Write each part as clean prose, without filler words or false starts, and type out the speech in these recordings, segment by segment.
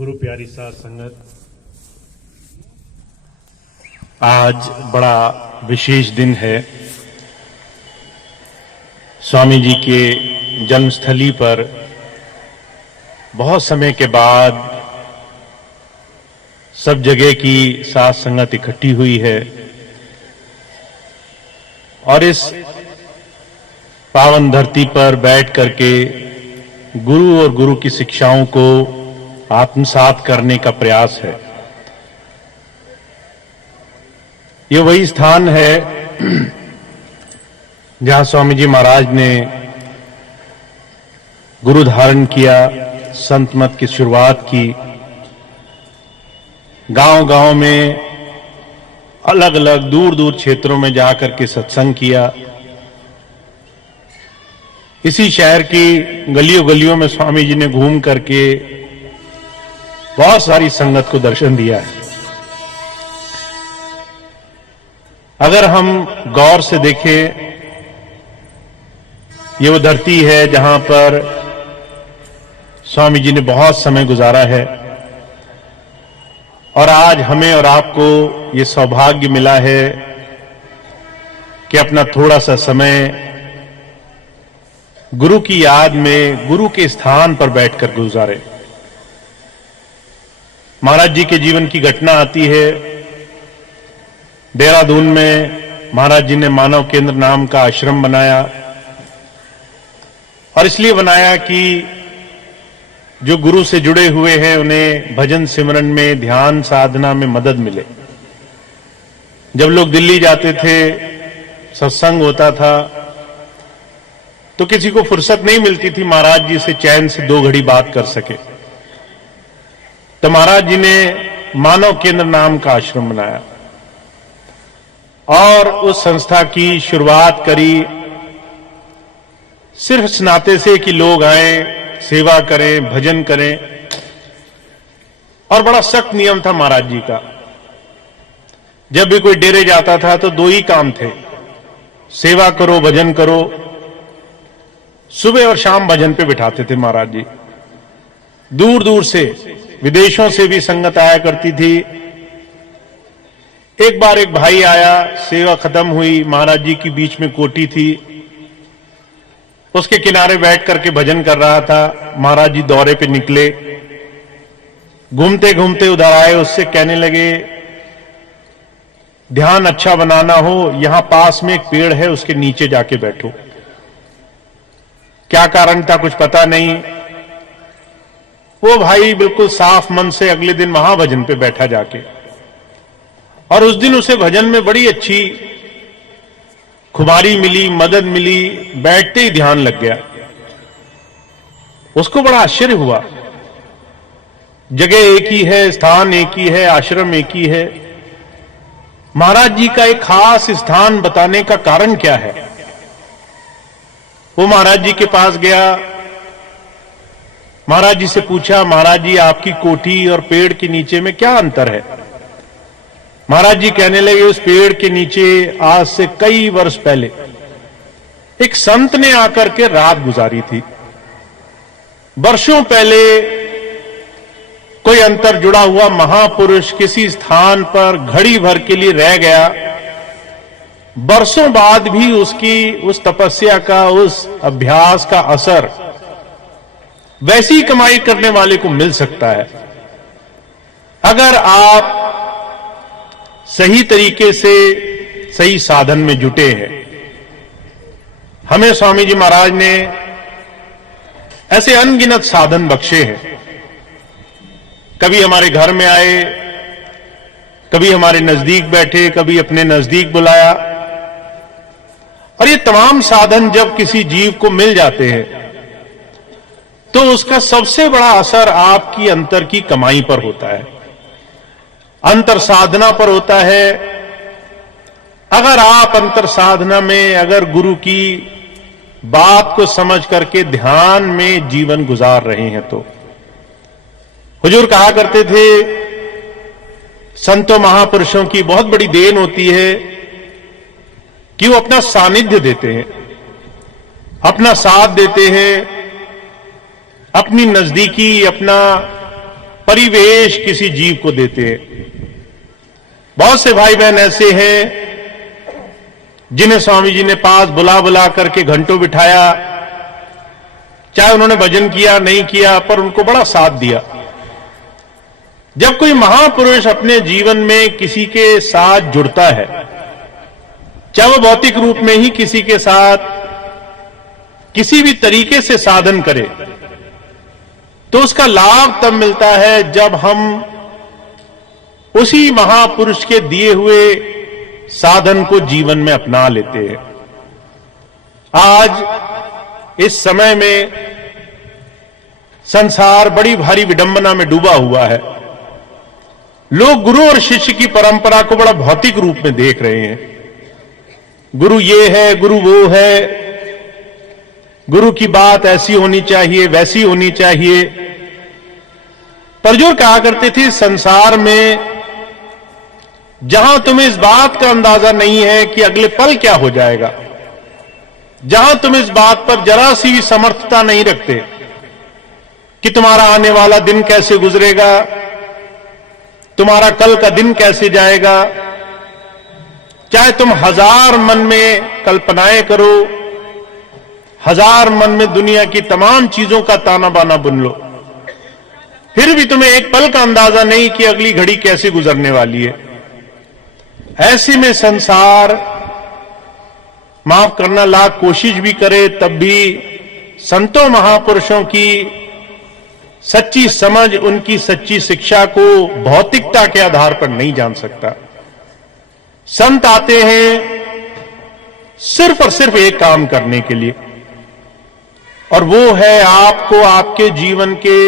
गुरु प्यारी साध संगत, आज बड़ा विशेष दिन है। स्वामी जी के जन्मस्थली पर बहुत समय के बाद सब जगह की साध संगत इकट्ठी हुई है और इस पावन धरती पर बैठ करके गुरु और गुरु की शिक्षाओं को आत्मसात करने का प्रयास है। ये वही स्थान है जहां स्वामी जी महाराज ने गुरु धारण किया, संत मत की शुरुआत की, गांव-गांव में अलग अलग दूर दूर क्षेत्रों में जाकर के सत्संग किया। इसी शहर की गलियों गलियों में स्वामी जी ने घूम करके बहुत सारी संगत को दर्शन दिया है। अगर हम गौर से देखें, ये वो धरती है जहां पर स्वामी जी ने बहुत समय गुजारा है और आज हमें और आपको ये सौभाग्य मिला है कि अपना थोड़ा सा समय गुरु की याद में, गुरु के स्थान पर बैठकर गुजारे। महाराज जी के जीवन की घटना आती है। देहरादून में महाराज जी ने मानव केंद्र नाम का आश्रम बनाया और इसलिए बनाया कि जो गुरु से जुड़े हुए हैं उन्हें भजन सिमरन में, ध्यान साधना में मदद मिले। जब लोग दिल्ली जाते थे, सत्संग होता था, तो किसी को फुर्सत नहीं मिलती थी महाराज जी से चैन से 2 घड़ी बात कर सके। तो महाराज जी ने मानव केंद्र नाम का आश्रम बनाया और उस संस्था की शुरुआत करी सिर्फ इस नाते से कि लोग आए, सेवा करें, भजन करें। और बड़ा सख्त नियम था महाराज जी का। जब भी कोई डेरे जाता था तो 2 ही काम थे, सेवा करो, भजन करो। सुबह और शाम भजन पे बिठाते थे महाराज जी। दूर दूर से, विदेशों से भी संगत आया करती थी। एक बार एक भाई आया, सेवा खत्म हुई, महाराज जी की बीच में कोठी थी, उसके किनारे बैठ करके भजन कर रहा था। महाराज जी दौरे पे निकले, घूमते घूमते उधर आए, उससे कहने लगे ध्यान अच्छा बनाना हो, यहां पास में एक पेड़ है, उसके नीचे जाके बैठो। क्या कारण था कुछ पता नहीं। वो भाई बिल्कुल साफ मन से अगले दिन वहां भजन पे बैठा जाके, और उस दिन उसे भजन में बड़ी अच्छी खुमारी मिली, मदद मिली, बैठते ही ध्यान लग गया। उसको बड़ा आश्चर्य हुआ। जगह एक ही है, स्थान एक ही है, आश्रम एक ही है, महाराज जी का एक खास स्थान बताने का कारण क्या है। वो महाराज जी के पास गया, महाराज जी से पूछा, महाराज जी आपकी कोठी और पेड़ के नीचे में क्या अंतर है। महाराज जी कहने लगे, उस पेड़ के नीचे आज से कई वर्ष पहले एक संत ने आकर के रात गुजारी थी। वर्षों पहले कोई अंतर जुड़ा हुआ महापुरुष किसी स्थान पर घड़ी भर के लिए रह गया, वर्षों बाद भी उसकी उस तपस्या का, उस अभ्यास का असर वैसी कमाई करने वाले को मिल सकता है अगर आप सही तरीके से सही साधन में जुटे हैं। हमें स्वामी जी महाराज ने ऐसे अनगिनत साधन बख्शे हैं। कभी हमारे घर में आए, कभी हमारे नजदीक बैठे, कभी अपने नजदीक बुलाया। और ये तमाम साधन जब किसी जीव को मिल जाते हैं तो उसका सबसे बड़ा असर आपकी अंतर की कमाई पर होता है, अंतर साधना पर होता है। अगर आप अंतर साधना में, अगर गुरु की बात को समझ करके ध्यान में जीवन गुजार रहे हैं तो हुजूर कहा करते थे, संतों महापुरुषों की बहुत बड़ी देन होती है कि वो अपना सानिध्य देते हैं, अपना साथ देते हैं, अपनी नजदीकी, अपना परिवेश किसी जीव को देते हैं। बहुत से भाई बहन ऐसे हैं जिन्हें स्वामी जी ने पास बुला बुला करके घंटों बिठाया, चाहे उन्होंने भजन किया नहीं किया, पर उनको बड़ा साथ दिया। जब कोई महापुरुष अपने जीवन में किसी के साथ जुड़ता है, चाहे वो भौतिक रूप में ही किसी के साथ किसी भी तरीके से साधन करे, तो उसका लाभ तब मिलता है जब हम उसी महापुरुष के दिए हुए साधन को जीवन में अपना लेते हैं। आज इस समय में संसार बड़ी भारी विडंबना में डूबा हुआ है। लोग गुरु और शिष्य की परंपरा को बड़ा भौतिक रूप में देख रहे हैं। गुरु ये है, गुरु वो है, गुरु की बात ऐसी होनी चाहिए, वैसी होनी चाहिए। पर जो कहा करते थे, संसार में जहां तुम्हें इस बात का अंदाजा नहीं है कि अगले पल क्या हो जाएगा, जहां तुम इस बात पर जरा सी भी समर्थता नहीं रखते कि तुम्हारा आने वाला दिन कैसे गुजरेगा, तुम्हारा कल का दिन कैसे जाएगा, चाहे तुम हजार मन में कल्पनाएं करो, हजार मन में दुनिया की तमाम चीजों का ताना बाना बुन लो, फिर भी तुम्हें एक पल का अंदाजा नहीं कि अगली घड़ी कैसे गुजरने वाली है। ऐसे में संसार माफ करना लाख कोशिश भी करे, तब भी संतों महापुरुषों की सच्ची समझ, उनकी सच्ची शिक्षा को भौतिकता के आधार पर नहीं जान सकता। संत आते हैं सिर्फ और सिर्फ एक काम करने के लिए, और वो है आपको आपके जीवन के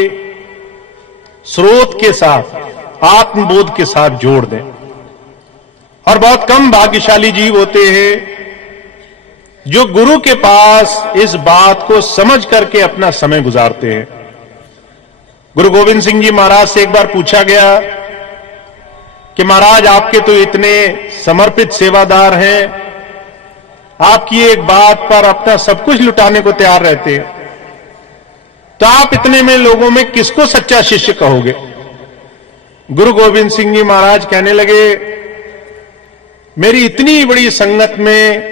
स्रोत के साथ, आत्मबोध के साथ जोड़ दें। और बहुत कम भाग्यशाली जीव होते हैं जो गुरु के पास इस बात को समझ करके अपना समय गुजारते हैं। गुरु गोविंद सिंह जी महाराज से एक बार पूछा गया कि महाराज, आपके तो इतने समर्पित सेवादार हैं, आपकी एक बात पर अपना सब कुछ लुटाने को तैयार रहते हैं, तो आप इतने में लोगों में किसको सच्चा शिष्य कहोगे? गुरु गोविंद सिंह जी महाराज कहने लगे, मेरी इतनी बड़ी संगत में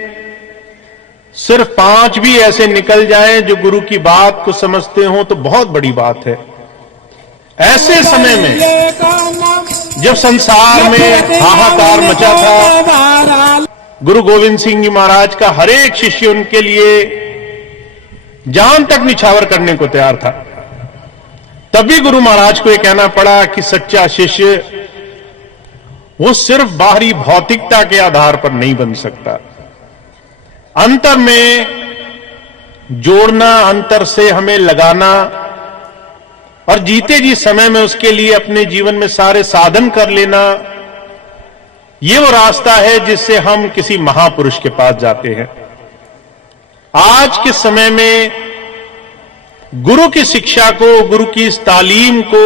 सिर्फ 5 भी ऐसे निकल जाएं जो गुरु की बात को समझते हो तो बहुत बड़ी बात है। ऐसे समय में जब संसार में हाहाकार मचा था, गुरु गोविंद सिंह जी महाराज का हर एक शिष्य उनके लिए जान तक निछावर करने को तैयार था। तभी गुरु महाराज को यह कहना पड़ा कि सच्चा शिष्य वो सिर्फ बाहरी भौतिकता के आधार पर नहीं बन सकता। अंतर में जोड़ना, अंतर से हमें लगाना और जीते जी समय में उसके लिए अपने जीवन में सारे साधन कर लेना, ये वो रास्ता है जिससे हम किसी महापुरुष के पास जाते हैं। आज के समय में गुरु की शिक्षा को, गुरु की इस तालीम को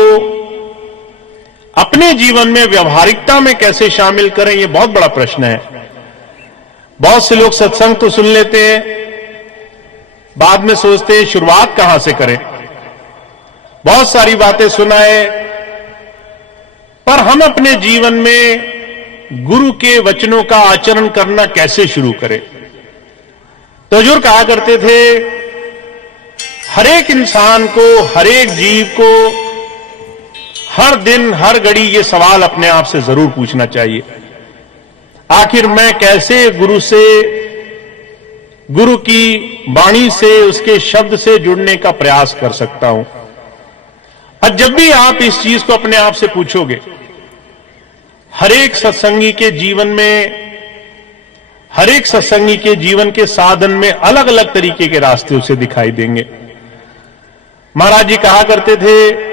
अपने जीवन में व्यवहारिकता में कैसे शामिल करें, यह बहुत बड़ा प्रश्न है। बहुत से लोग सत्संग तो सुन लेते हैं, बाद में सोचते हैं शुरुआत कहां से करें। बहुत सारी बातें सुनाए, पर हम अपने जीवन में गुरु के वचनों का आचरण करना कैसे शुरू करें? तो हुजूर कहा करते थे, हर एक इंसान को, हर एक जीव को हर दिन हर घड़ी ये सवाल अपने आप से जरूर पूछना चाहिए, आखिर मैं कैसे गुरु से, गुरु की वाणी से, उसके शब्द से जुड़ने का प्रयास कर सकता हूं। और जब भी आप इस चीज को अपने आप से पूछोगे, हर एक सत्संगी के जीवन में, हर एक सत्संगी के जीवन के साधन में अलग अलग तरीके के रास्ते उसे दिखाई देंगे। महाराज जी कहा करते थे,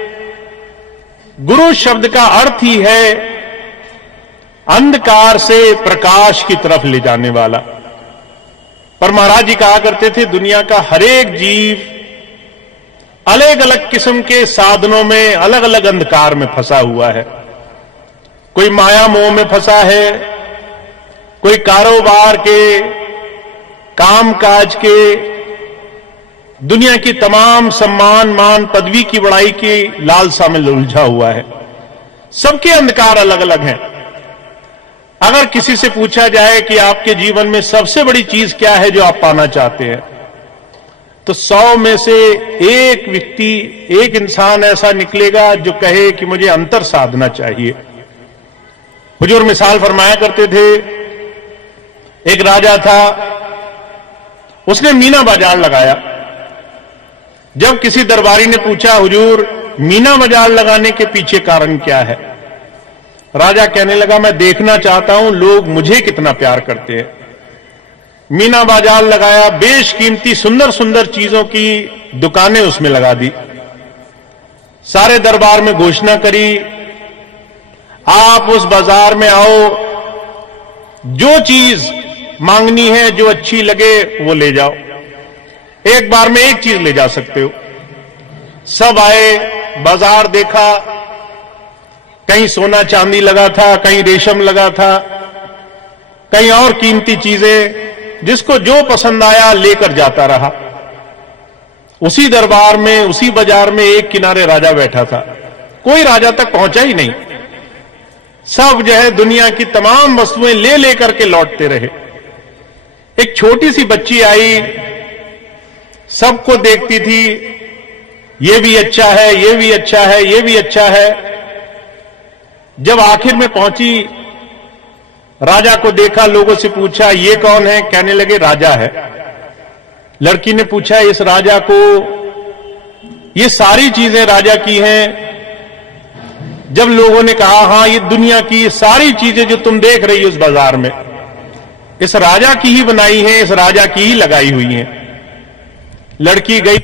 गुरु शब्द का अर्थ ही है अंधकार से प्रकाश की तरफ ले जाने वाला। पर महाराज जी कहा करते थे, दुनिया का हर एक जीव अलग अलग किस्म के साधनों में, अलग अलग अंधकार में फंसा हुआ है। कोई माया मोह में फंसा है, कोई कारोबार के, कामकाज के, दुनिया की तमाम सम्मान, मान, पदवी की बड़ाई की लालसा में उलझा हुआ है। सबके अंधकार अलग अलग हैं। अगर किसी से पूछा जाए कि आपके जीवन में सबसे बड़ी चीज क्या है जो आप पाना चाहते हैं, तो 100 में से एक व्यक्ति, एक इंसान ऐसा निकलेगा जो कहे कि मुझे अंतर साधना चाहिए। हुजूर मिसाल फरमाया करते थे, एक राजा था, उसने मीना बाजार लगाया। जब किसी दरबारी ने पूछा, हुजूर मीना बाजार लगाने के पीछे कारण क्या है, राजा कहने लगा, मैं देखना चाहता हूं लोग मुझे कितना प्यार करते हैं। मीना बाजार लगाया, बेशकीमती सुंदर सुंदर चीजों की दुकानें उसमें लगा दी। सारे दरबार में घोषणा करी, आप उस बाजार में आओ, जो चीज मांगनी है, जो अच्छी लगे वो ले जाओ, एक बार में एक चीज ले जा सकते हो। सब आए, बाजार देखा, कहीं सोना चांदी लगा था, कहीं रेशम लगा था, कहीं और कीमती चीजें, जिसको जो पसंद आया लेकर जाता रहा। उसी दरबार में, उसी बाजार में एक किनारे राजा बैठा था। कोई राजा तक पहुंचा ही नहीं। सब जो है दुनिया की तमाम वस्तुएं ले लेकर के लौटते रहे। एक छोटी सी बच्ची आई, सबको देखती थी, ये भी अच्छा है, ये भी अच्छा है, ये भी अच्छा है। जब आखिर में पहुंची, राजा को देखा, लोगों से पूछा, ये कौन है? कहने लगे राजा है। लड़की ने पूछा, इस राजा को ये सारी चीजें राजा की हैं? जब लोगों ने कहा, हां ये दुनिया की सारी चीजें जो तुम देख रही हो इस बाजार में, इस राजा की ही बनाई हैं, इस राजा की ही लगाई हुई हैं। लड़की गई,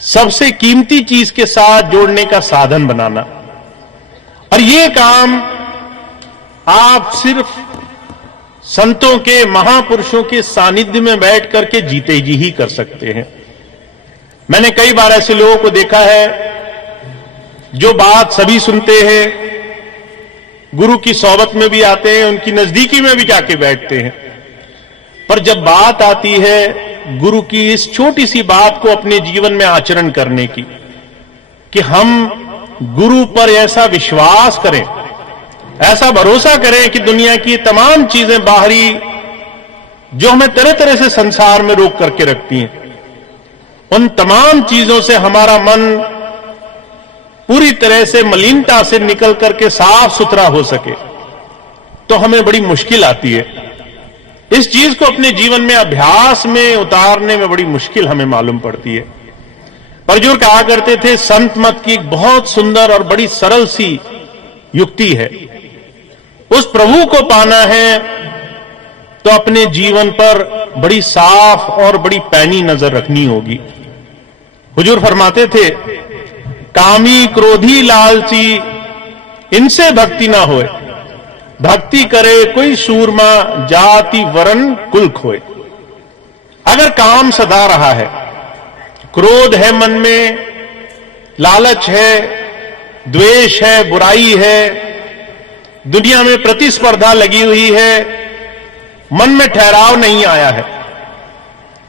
सबसे कीमती चीज के साथ जोड़ने का साधन बनाना। और ये काम आप सिर्फ संतों के, महापुरुषों के सानिध्य में बैठ करके जीते जी ही कर सकते हैं। मैंने कई बार ऐसे लोगों को देखा है जो बात सभी सुनते हैं, गुरु की सोबत में भी आते हैं, उनकी नजदीकी में भी जाके बैठते हैं, पर जब बात आती है गुरु की इस छोटी सी बात को अपने जीवन में आचरण करने की, कि हम गुरु पर ऐसा विश्वास करें, ऐसा भरोसा करें कि दुनिया की तमाम चीजें बाहरी जो हमें तरह तरह से संसार में रोक करके रखती हैं, उन तमाम चीजों से हमारा मन पूरी तरह से मलिनता से निकल करके साफ सुथरा हो सके, तो हमें बड़ी मुश्किल आती है। इस चीज को अपने जीवन में अभ्यास में उतारने में बड़ी मुश्किल हमें मालूम पड़ती है। परजूर कहा करते थे, संत मत की एक बहुत सुंदर और बड़ी सरल सी युक्ति है, उस प्रभु को पाना है तो अपने जीवन पर बड़ी साफ और बड़ी पैनी नजर रखनी होगी। हुजूर फरमाते थे, कामी क्रोधी लालची इनसे भक्ति ना होए, भक्ति करे कोई सूरमा जाति वरण कुल खोए। अगर काम सदा रहा है, क्रोध है मन में, लालच है, द्वेष है, बुराई है, दुनिया में प्रतिस्पर्धा लगी हुई है, मन में ठहराव नहीं आया है,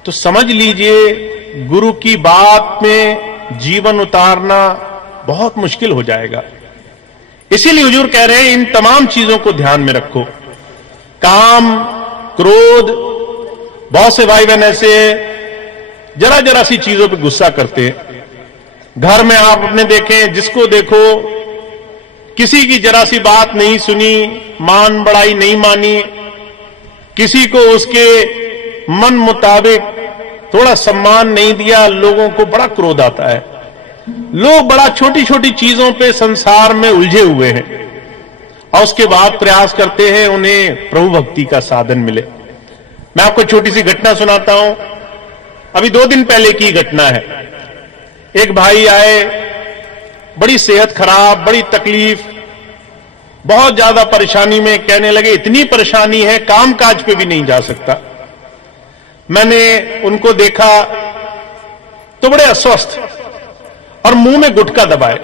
तो समझ लीजिए गुरु की बात में जीवन उतारना बहुत मुश्किल हो जाएगा। इसीलिए हुजूर कह रहे हैं इन तमाम चीजों को ध्यान में रखो। काम, क्रोध, बहुत से भाई बहन ऐसे जरा जरा सी चीजों पे गुस्सा करते हैं। घर में आप अपने देखें, जिसको देखो किसी की जरा सी बात नहीं सुनी, मान बढ़ाई नहीं मानी, किसी को उसके मन मुताबिक थोड़ा सम्मान नहीं दिया, लोगों को बड़ा क्रोध आता है। लोग बड़ा छोटी छोटी चीजों पे संसार में उलझे हुए हैं और उसके बाद प्रयास करते हैं उन्हें प्रभु भक्ति का साधन मिले। मैं आपको छोटी सी घटना सुनाता हूं। अभी 2 दिन पहले की घटना है। एक भाई आए, बड़ी सेहत खराब, बड़ी तकलीफ, बहुत ज्यादा परेशानी में, कहने लगे इतनी परेशानी है काम काज पे भी नहीं जा सकता। मैंने उनको देखा तो बड़े अस्वस्थ और मुंह में गुटखा दबाए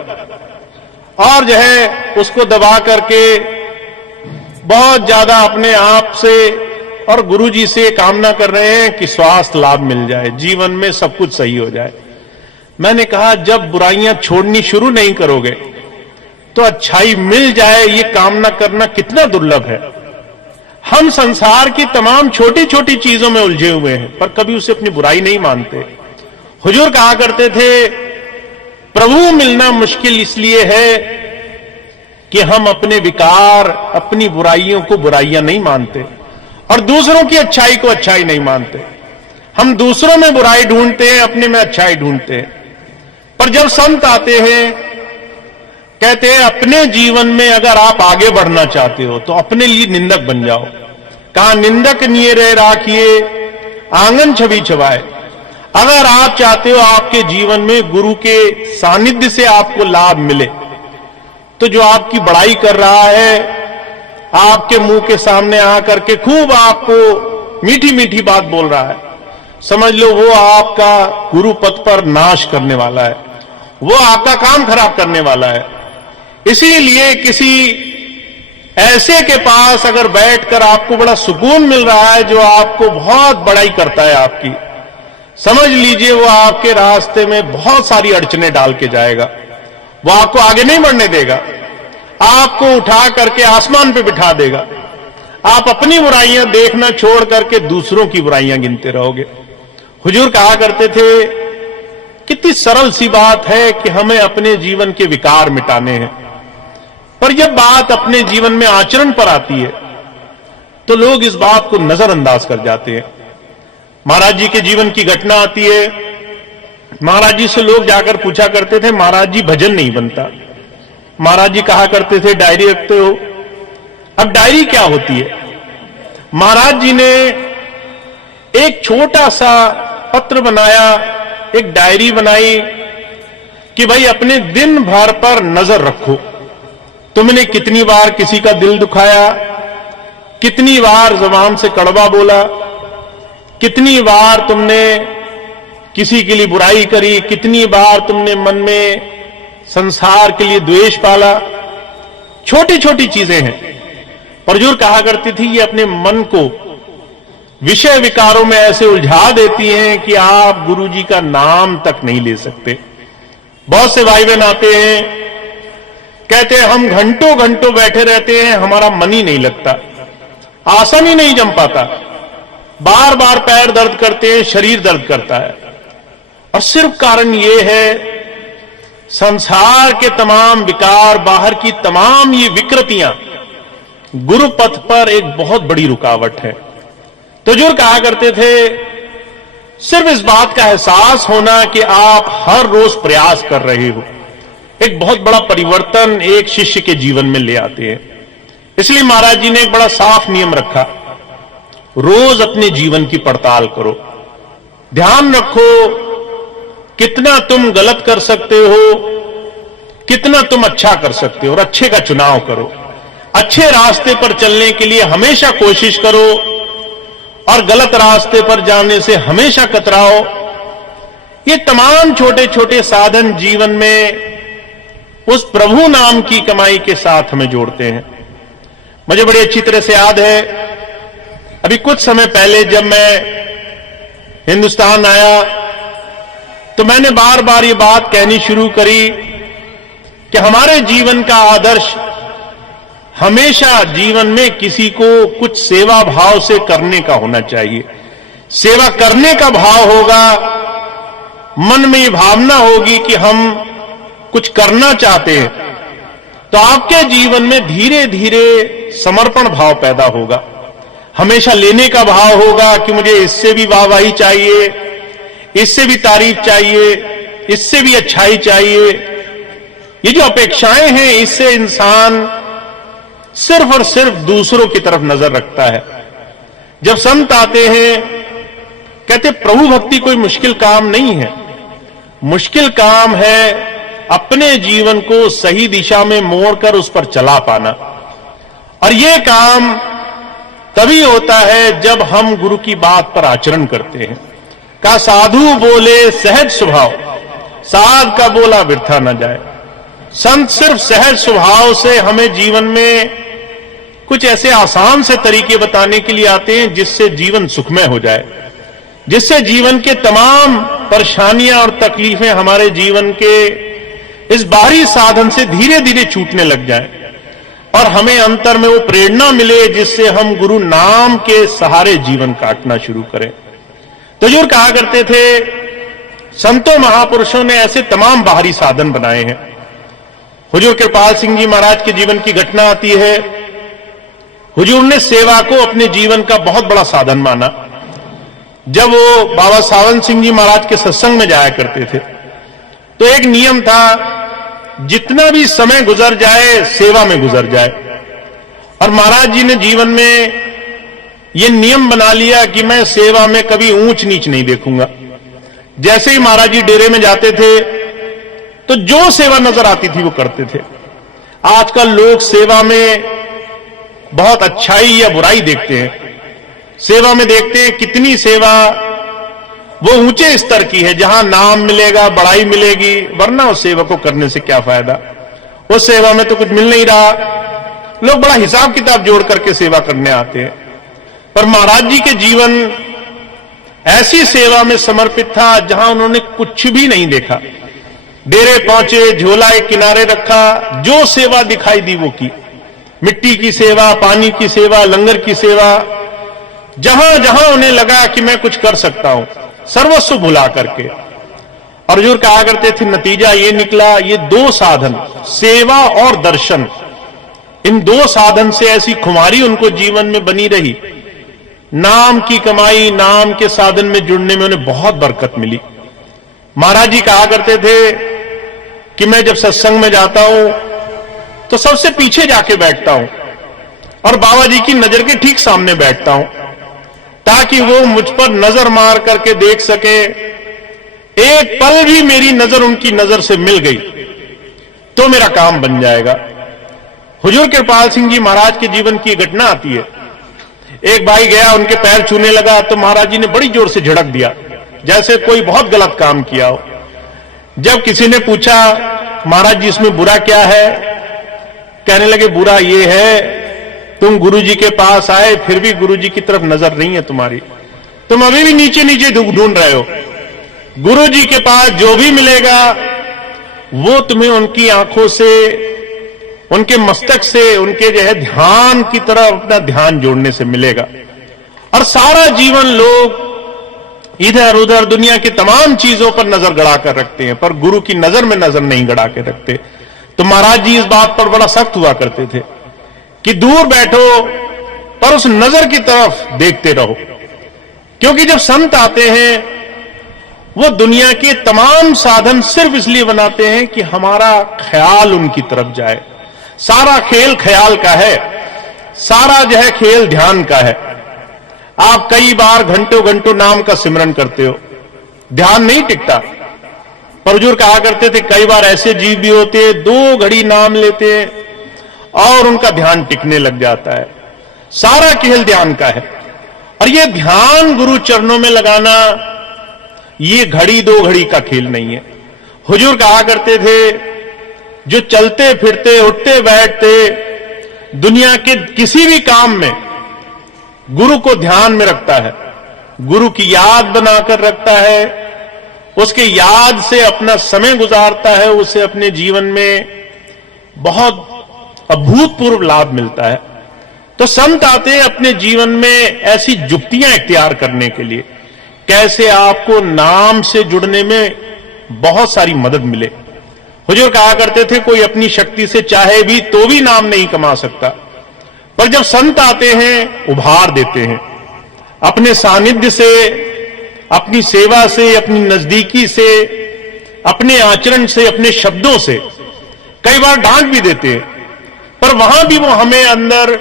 और जो है उसको दबा करके बहुत ज्यादा अपने आप से और गुरुजी से कामना कर रहे हैं कि स्वास्थ्य लाभ मिल जाए, जीवन में सब कुछ सही हो जाए। मैंने कहा जब बुराइयां छोड़नी शुरू नहीं करोगे तो अच्छाई मिल जाए ये कामना करना कितना दुर्लभ है। हम संसार की तमाम छोटी छोटी चीजों में उलझे हुए हैं पर कभी उसे अपनी बुराई नहीं मानते। हुजूर कहा करते थे प्रभु मिलना मुश्किल इसलिए है कि हम अपने विकार, अपनी बुराइयों को बुराइयां नहीं मानते और दूसरों की अच्छाई को अच्छाई नहीं मानते। हम दूसरों में बुराई ढूंढते हैं, अपने में अच्छाई ढूंढते हैं। पर जब संत आते हैं, कहते हैं अपने जीवन में अगर आप आगे बढ़ना चाहते हो तो अपने लिए निंदक बन जाओ। कहा निंदक निये रह राखिए आंगन छवि छवाए। अगर आप चाहते हो आपके जीवन में गुरु के सानिध्य से आपको लाभ मिले तो जो आपकी बड़ाई कर रहा है, आपके मुंह के सामने आकर के खूब आपको मीठी मीठी बात बोल रहा है, समझ लो वो आपका गुरु पथ पर नाश करने वाला है, वो आपका काम खराब करने वाला है। इसीलिए किसी ऐसे के पास अगर बैठकर आपको बड़ा सुकून मिल रहा है जो आपको बहुत बड़ाई करता है आपकी, समझ लीजिए वो आपके रास्ते में बहुत सारी अड़चने डाल के जाएगा। वो आपको आगे नहीं बढ़ने देगा, आपको उठा करके आसमान पे बिठा देगा। आप अपनी बुराइयां देखना छोड़ करके दूसरों की बुराइयां गिनते रहोगे। हुजूर कहा करते थे कितनी सरल सी बात है कि हमें अपने जीवन के विकार मिटाने हैं, पर जब बात अपने जीवन में आचरण पर आती है तो लोग इस बात को नजरअंदाज कर जाते हैं। महाराज जी के जीवन की घटना आती है। महाराज जी से लोग जाकर पूछा करते थे महाराज जी भजन नहीं बनता। महाराज जी कहा करते थे डायरी रखते हो। अब डायरी क्या होती है? महाराज जी ने एक छोटा सा पत्र बनाया, एक डायरी बनाई कि भाई अपने दिन भर पर नजर रखो। तुमने कितनी बार किसी का दिल दुखाया, कितनी बार जुबान से कड़वा बोला, कितनी बार तुमने किसी के लिए बुराई करी, कितनी बार तुमने मन में संसार के लिए द्वेष पाला। छोटी छोटी चीजें हैं। और हुजूर कहा करती थी ये अपने मन को विषय विकारों में ऐसे उलझा देती हैं कि आप गुरुजी का नाम तक नहीं ले सकते। बहुत से भाई बहन आते हैं, कहते हैं हम घंटों घंटों बैठे रहते हैं, हमारा मन ही नहीं लगता, आसन ही नहीं जम पाता, बार बार पैर दर्द करते हैं, शरीर दर्द करता है। और सिर्फ कारण यह है संसार के तमाम विकार, बाहर की तमाम ये विकृतियां गुरु पथ पर एक बहुत बड़ी रुकावट है। तो हुजूर कहा करते थे सिर्फ इस बात का एहसास होना कि आप हर रोज प्रयास कर रहे हो, एक बहुत बड़ा परिवर्तन एक शिष्य के जीवन में ले आते हैं। इसलिए महाराज जी ने एक बड़ा साफ नियम रखा, रोज अपने जीवन की पड़ताल करो, ध्यान रखो कितना तुम गलत कर सकते हो, कितना तुम अच्छा कर सकते हो और अच्छे का चुनाव करो, अच्छे रास्ते पर चलने के लिए हमेशा कोशिश करो और गलत रास्ते पर जाने से हमेशा कतराओ। ये तमाम छोटे छोटे साधन जीवन में उस प्रभु नाम की कमाई के साथ हमें जोड़ते हैं। मुझे बड़ी अच्छी तरह से याद है, अभी कुछ समय पहले जब मैं हिंदुस्तान आया तो मैंने बार बार ये बात कहनी शुरू करी कि हमारे जीवन का आदर्श हमेशा जीवन में किसी को कुछ सेवा भाव से करने का होना चाहिए। सेवा करने का भाव होगा, मन में ये भावना होगी कि हम कुछ करना चाहते हैं, तो आपके जीवन में धीरे धीरे समर्पण भाव पैदा होगा। हमेशा लेने का भाव होगा कि मुझे इससे भी वाहवाही चाहिए, इससे भी तारीफ चाहिए, इससे भी अच्छाई चाहिए। ये जो अपेक्षाएं हैं, इससे इंसान सिर्फ और सिर्फ दूसरों की तरफ नजर रखता है। जब संत आते हैं, कहते प्रभु भक्ति कोई मुश्किल काम नहीं है, मुश्किल काम है अपने जीवन को सही दिशा में मोड़कर उस पर चला पाना। और यह काम तभी होता है जब हम गुरु की बात पर आचरण करते हैं। का साधु बोले सहज स्वभाव, साध का बोला वृथा न जाए। संत सिर्फ सहज स्वभाव से हमें जीवन में कुछ ऐसे आसान से तरीके बताने के लिए आते हैं जिससे जीवन सुखमय हो जाए, जिससे जीवन के तमाम परेशानियां और तकलीफें हमारे जीवन के इस बाहरी साधन से धीरे धीरे छूटने लग जाएं और हमें अंतर में वो प्रेरणा मिले जिससे हम गुरु नाम के सहारे जीवन काटना शुरू करें। तो हुजूर कहा करते थे, संतों महापुरुषों ने ऐसे तमाम बाहरी साधन बनाए हैं। हुजूर कृपाल सिंह जी महाराज के जीवन की घटना आती है। हुजूर ने सेवा को अपने जीवन का बहुत बड़ा साधन माना। जब वो बाबा सावन सिंह जी महाराज के सत्संग में जाया करते थे तो एक नियम था, जितना भी समय गुजर जाए सेवा में गुजर जाए। और महाराज जी ने जीवन में यह नियम बना लिया कि मैं सेवा में कभी ऊंच नीच नहीं देखूंगा। जैसे ही महाराज जी डेरे में जाते थे तो जो सेवा नजर आती थी वो करते थे। आजकल लोग सेवा में बहुत अच्छाई या बुराई देखते हैं। सेवा में देखते हैं कितनी सेवा वो ऊंचे स्तर की है, जहां नाम मिलेगा, बड़ाई मिलेगी, वरना उस सेवा को करने से क्या फायदा, उस सेवा में तो कुछ मिल नहीं रहा। लोग बड़ा हिसाब किताब जोड़ करके सेवा करने आते हैं। पर महाराज जी के जीवन ऐसी सेवा में समर्पित था जहां उन्होंने कुछ भी नहीं देखा। डेरे पहुंचे, झोला एक किनारे रखा, जो सेवा दिखाई दी वो की। मिट्टी की सेवा, पानी की सेवा, लंगर की सेवा, जहां जहां उन्हें लगा कि मैं कुछ कर सकता हूं, सर्वस्व भुला करके। और हुजूर कहा करते थे, नतीजा ये निकला, ये दो साधन, सेवा और दर्शन, इन दो साधन से ऐसी खुमारी उनको जीवन में बनी रही। नाम की कमाई, नाम के साधन में जुड़ने में उन्हें बहुत बरकत मिली। महाराज जी कहा करते थे कि मैं जब सत्संग में जाता हूं तो सबसे पीछे जाके बैठता हूं और बाबा जी की नजर के ठीक सामने बैठता हूं, ताकि वो मुझ पर नजर मार करके देख सके। एक पल भी मेरी नजर उनकी नजर से मिल गई तो मेरा काम बन जाएगा। हुजूर कृपाल सिंह जी महाराज के जीवन की घटना आती है। एक भाई गया, उनके पैर छूने लगा तो महाराज जी ने बड़ी जोर से झड़क दिया, जैसे कोई बहुत गलत काम किया हो। जब किसी ने पूछा, महाराज जी इसमें बुरा क्या है, कहने लगे बुरा ये है, तुम गुरुजी के पास आए फिर भी गुरुजी की तरफ नजर नहीं है तुम्हारी, तुम अभी भी नीचे नीचे ढूंढ रहे हो। गुरुजी के पास जो भी मिलेगा वो तुम्हें उनकी आंखों से, उनके मस्तक से, उनके जो है ध्यान की तरफ अपना ध्यान जोड़ने से मिलेगा। और सारा जीवन लोग इधर उधर दुनिया की तमाम चीजों पर नजर गड़ा कर रखते हैं, पर गुरु की नजर में नजर नहीं गड़ा के रखते। तो महाराज जी इस बात पर बड़ा सख्त हुआ करते थे कि दूर बैठो पर उस नजर की तरफ देखते रहो। क्योंकि जब संत आते हैं वो दुनिया के तमाम साधन सिर्फ इसलिए बनाते हैं कि हमारा ख्याल उनकी तरफ जाए। सारा खेल ख्याल का है, सारा जो है खेल ध्यान का है। आप कई बार घंटों घंटों नाम का सिमरन करते हो, ध्यान नहीं टिकता। पर हुजूर कहा करते थे कई बार ऐसे जीव भी होते हैं 2 घड़ी नाम लेते हैं और उनका ध्यान टिकने लग जाता है। सारा खेल ध्यान का है। और ये ध्यान गुरु चरणों में लगाना ये घड़ी 2 घड़ी का खेल नहीं है। हुजूर कहा करते थे जो चलते फिरते उठते बैठते दुनिया के किसी भी काम में गुरु को ध्यान में रखता है, गुरु की याद बनाकर रखता है, उसके याद से अपना समय गुजारता है, उसे अपने जीवन में बहुत अभूतपूर्व लाभ मिलता है। तो संत आते हैं अपने जीवन में ऐसी जुक्तियां इख्तियार करने के लिए, कैसे आपको नाम से जुड़ने में बहुत सारी मदद मिले। हुजूर कहा करते थे कोई अपनी शक्ति से चाहे भी तो भी नाम नहीं कमा सकता, पर जब संत आते हैं उभार देते हैं अपने सानिध्य से, अपनी सेवा से, अपनी नजदीकी से, अपने आचरण से, अपने शब्दों से। कई बार डांट भी देते हैं, पर वहां भी वो हमें अंदर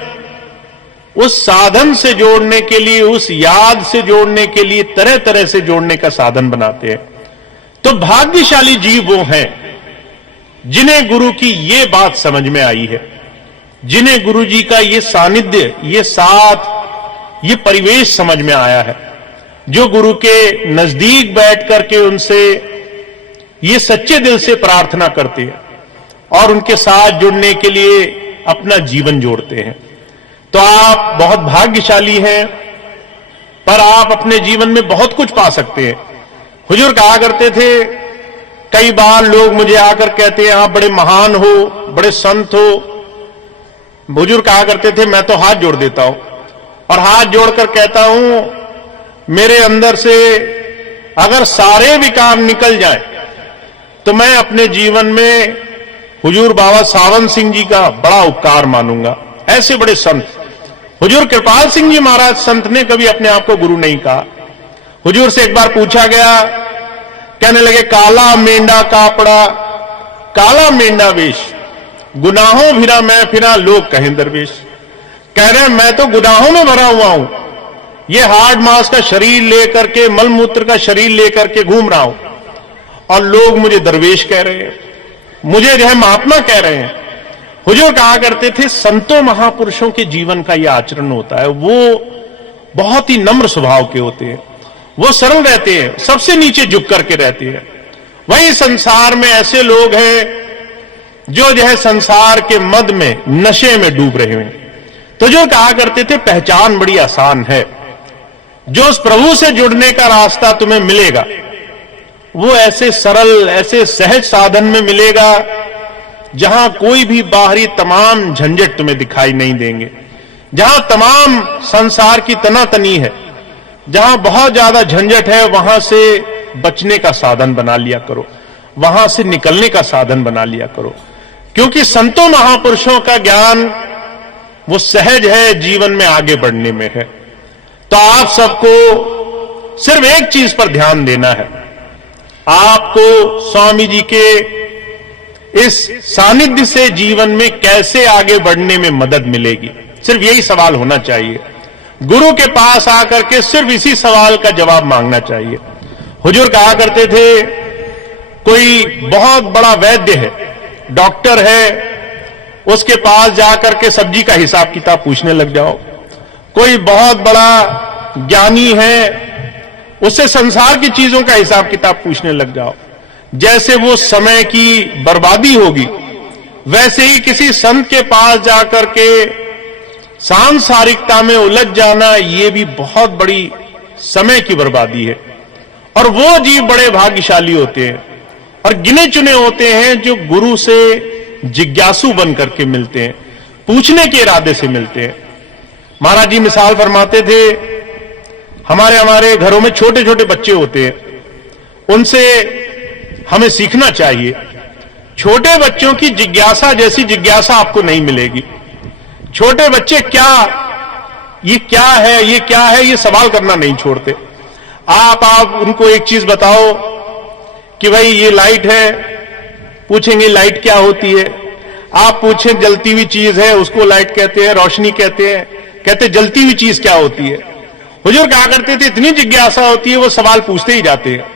उस साधन से जोड़ने के लिए, उस याद से जोड़ने के लिए तरह तरह से जोड़ने का साधन बनाते हैं। तो भाग्यशाली जीव वो हैं जिन्हें गुरु की ये बात समझ में आई है, जिन्हें गुरु जी का ये सानिध्य, ये साथ, ये परिवेश समझ में आया है, जो गुरु के नजदीक बैठ करके उनसे ये सच्चे दिल से प्रार्थना करते हैं और उनके साथ जुड़ने के लिए अपना जीवन जोड़ते हैं। तो आप बहुत भाग्यशाली हैं, पर आप अपने जीवन में बहुत कुछ पा सकते हैं। हुजूर कहा करते थे कई बार लोग मुझे आकर कहते हैं आप बड़े महान हो, बड़े संत हो। हुजूर कहा करते थे मैं तो हाथ जोड़ देता हूं और हाथ जोड़कर कहता हूं मेरे अंदर से अगर सारे विकार निकल जाएं तो मैं अपने जीवन में हुजूर बाबा सावंत सिंह जी का बड़ा उपकार मानूंगा। ऐसे बड़े संत। हुजूर कृपाल सिंह जी महाराज संत ने कभी अपने आप को गुरु नहीं कहा। हुजूर से एक बार पूछा गया, कहने लगे काला मेंढा कापड़ा, काला मेंढा वेश, गुनाहों भिरा मैं फिरा लोग कहें दरवेश। कह रहे हैं मैं तो गुनाहों में भरा हुआ हूं, ये हार्ड मांस का शरीर लेकर के, मलमूत्र का शरीर लेकर के घूम रहा हूं और लोग मुझे दरवेश कह रहे हैं, मुझे जो है महात्मा कह रहे हैं। हुजूर कहा करते थे संतों महापुरुषों के जीवन का यह आचरण होता है, वो बहुत ही नम्र स्वभाव के होते हैं, वो सरल रहते हैं, सबसे नीचे झुक करके रहते हैं। वही संसार में ऐसे लोग हैं जो है संसार के मद में, नशे में डूब रहे हैं। तो जो कहा करते थे पहचान बड़ी आसान है, जो उस प्रभु से जुड़ने का रास्ता तुम्हें मिलेगा वो ऐसे सरल, ऐसे सहज साधन में मिलेगा जहां कोई भी बाहरी तमाम झंझट तुम्हें दिखाई नहीं देंगे, जहां तमाम संसार की तनातनी है, जहां बहुत ज्यादा झंझट है, वहां से बचने का साधन बना लिया करो, वहां से निकलने का साधन बना लिया करो। क्योंकि संतों महापुरुषों का ज्ञान वो सहज है, जीवन में आगे बढ़ने में है। तो आप सबको सिर्फ एक चीज पर ध्यान देना है, आपको स्वामी जी के इस सानिध्य से जीवन में कैसे आगे बढ़ने में मदद मिलेगी, सिर्फ यही सवाल होना चाहिए। गुरु के पास आकर के सिर्फ इसी सवाल का जवाब मांगना चाहिए। हुजूर कहा करते थे कोई बहुत बड़ा वैद्य है, डॉक्टर है, उसके पास जाकर के सब्जी का हिसाब किताब पूछने लग जाओ। कोई बहुत बड़ा ज्ञानी है, उससे संसार की चीजों का हिसाब किताब पूछने लग जाओ। जैसे वो समय की बर्बादी होगी, वैसे ही किसी संत के पास जाकर के सांसारिकता में उलझ जाना, ये भी बहुत बड़ी समय की बर्बादी है। और वो जीव बड़े भाग्यशाली होते हैं और गिने चुने होते हैं जो गुरु से जिज्ञासु बन करके मिलते हैं, पूछने के इरादे से मिलते हैं। महाराज जी मिसाल फरमाते थे, हमारे घरों में छोटे छोटे बच्चे होते हैं, उनसे हमें सीखना चाहिए। छोटे बच्चों की जिज्ञासा जैसी जिज्ञासा आपको नहीं मिलेगी। छोटे बच्चे ये क्या है, ये क्या है, ये सवाल करना नहीं छोड़ते। आप उनको एक चीज बताओ कि भाई ये लाइट है, पूछेंगे लाइट क्या होती है। आप पूछें जलती हुई चीज है, उसको लाइट कहते हैं, रोशनी कहते हैं, कहते जलती हुई चीज क्या होती है। हुजूर कहा करते थे इतनी जिज्ञासा होती है, वो सवाल पूछते ही जाते हैं।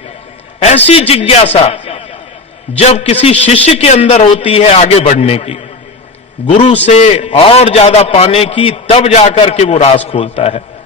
ऐसी जिज्ञासा जब किसी शिष्य के अंदर होती है आगे बढ़ने की, गुरु से और ज्यादा पाने की, तब जाकर के वो राज खोलता है।